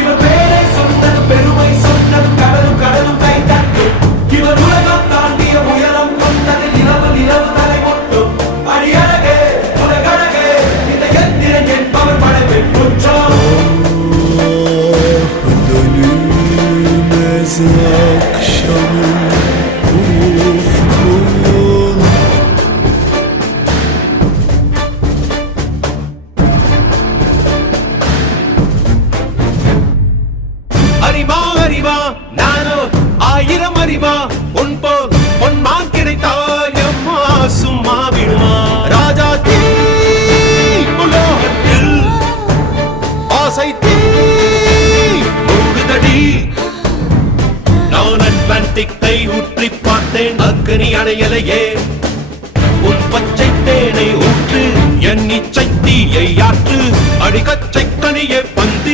இவர் பேரை சொன்னது பெருமை சொன்னது கடலும் கடலும் கை தட்டும் இவர் உலகம் தாண்டிய உயரம் கொண்டது நிலவு நிலவு தலை முட்டும் அடியழகே உலகழகே இந்த எந்திரன் என்பவர் படைப்பின் குற்றம் Dönülmez akşamın ufkun அறிவா அறிவா நானோ ஆயிரம் அறிவா உன் போல் பொன்மான் கிடைத்தாயம்மா சும்மா விடுமா ராஜா தீ உலோகத்தில் ஆசை தீ மூடுதடி நான் அட்லாண்டிக்கை ஊற்றி பார்த்தேன் அக்கனி அணையலையே உன் பச்சை தேனை ஊற்று என் இச்சை தீயை ஆற்று அடிக்கச்சை கனியே பந்தின